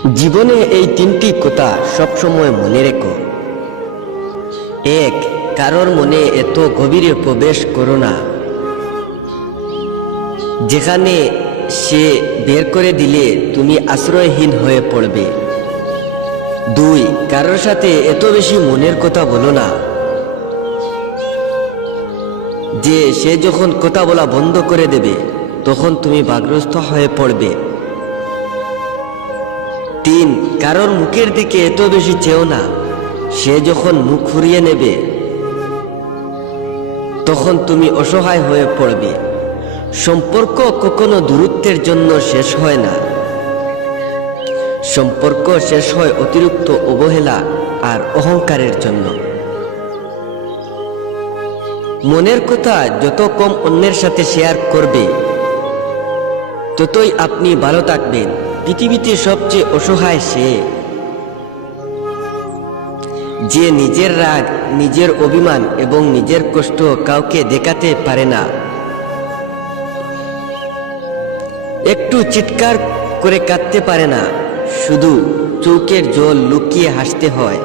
জীবনে এই তিনটি কথা সবসময় মনে রেখো। এক, কারোর মনে এত গভীরে প্রবেশ করো না যেখানে সে বের করে দিলে তুমি আশ্রয়হীন হয়ে পড়বে। দুই, কারোর সাথে এত বেশি মনের কথা বলো না যে সে যখন কথা বলা বন্ধ করে দেবে তখন তুমি বাগ্রস্ত হয়ে পড়বে। তিন, কারোর মুখের দিকে এত বেশি চেও না, সে যখন মুখ ঘুরিয়ে নেবে তখন তুমি অসহায় হয়ে পড়বে। সম্পর্ক কখনো দূরত্বের জন্য শেষ হয় না, সম্পর্ক শেষ হয় অতিরিক্ত অবহেলা আর অহংকারের জন্য। মনের কথা যত কম অন্যের সাথে শেয়ার করবে ততই আপনি ভালো থাকবেন। পৃথিবীতে সবচেয়ে অসহায় সে যে নিজের রাগ, নিজের অভিমান এবং নিজের কষ্ট কাউকে দেখাতে পারে না। একটু চিৎকার করে কাঁদতে পারে না, শুধু চোখের জল লুকিয়ে হাসতে হয়।